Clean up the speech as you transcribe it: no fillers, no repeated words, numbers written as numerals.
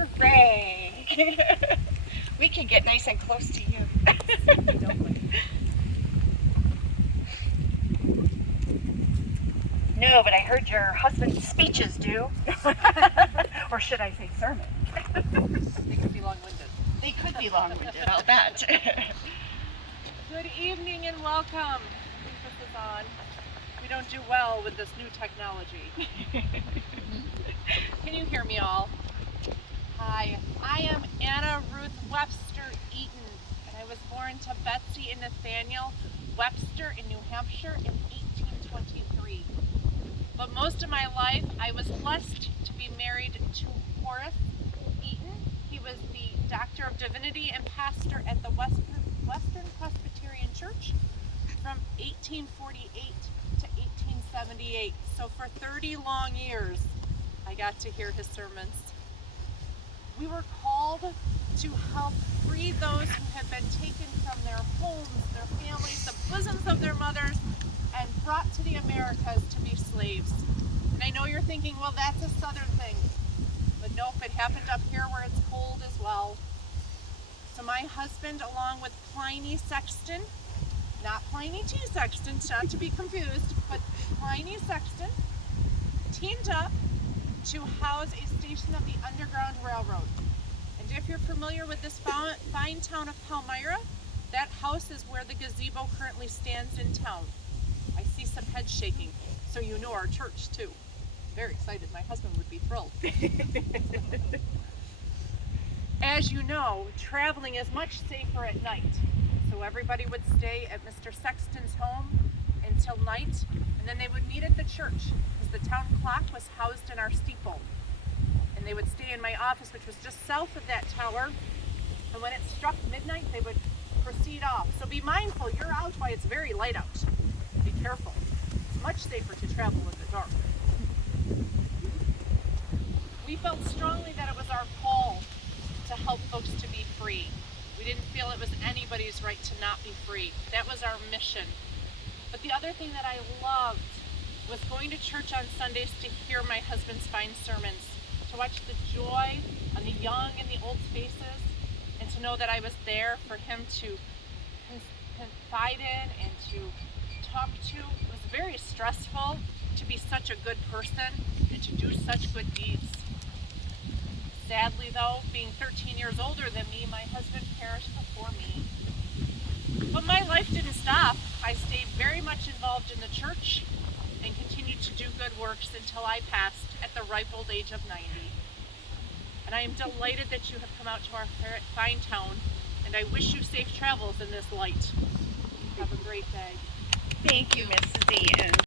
Hooray! We can get nice and close to you. No, but I heard your husband's speeches do. Or should I say sermon? They could be long-winded. They could be long-winded, I'll bet. Good evening and welcome. I think this is on. We don't do well with this new technology. Can you hear me all? Hi, I am Anna Ruth Webster Eaton, and I was born to Betsy and Nathaniel Webster in New Hampshire in 1823. But most of my life, I was blessed to be married to Horace Eaton. He was the Doctor of Divinity and pastor at the Western Presbyterian Church from 1848 to 1878. So for 30 long years, I got to hear his sermons. We were called to help free those who had been taken from their homes, their families, the bosoms of their mothers, and brought to the Americas to be slaves. And I know you're thinking, well, that's a southern thing. But nope, it happened up here where it's cold as well. So my husband, along with Pliny Sexton, not Pliny T. Sexton, not to be confused, but Pliny Sexton, teamed up to house a station of the Underground Railroad. And if you're familiar with this fine town of Palmyra, that house is where the gazebo currently stands in town. I see some heads shaking, so you know our church too. Very excited, my husband would be thrilled. As you know, traveling is much safer at night. So everybody would stay at Mr. Sexton's home until night, and then they would meet at the church, because the town clock was housed in our steeple. And they would stay in my office, which was just south of that tower, and when it struck midnight, they would proceed off. So be mindful, you're out while it's very light out. Be careful. It's much safer to travel in the dark. We felt strongly that it was our call to help folks to be free. We didn't feel it was anybody's right to not be free. That was our mission. But the other thing that I loved was going to church on Sundays to hear my husband's fine sermons, to watch the joy on the young and the old faces, and to know that I was there for him to confide in and to talk to. It was very stressful to be such a good person and to do such good deeds. Sadly though, being 13 years older than me, my husband perished before me. But my life didn't stop. I stayed very much involved in the church and continued to do good works until I passed at the ripe old age of 90. And I am delighted that you have come out to our fine town, and I wish you safe travels in this light. Have a great day. Thank you, Mrs. Eaton.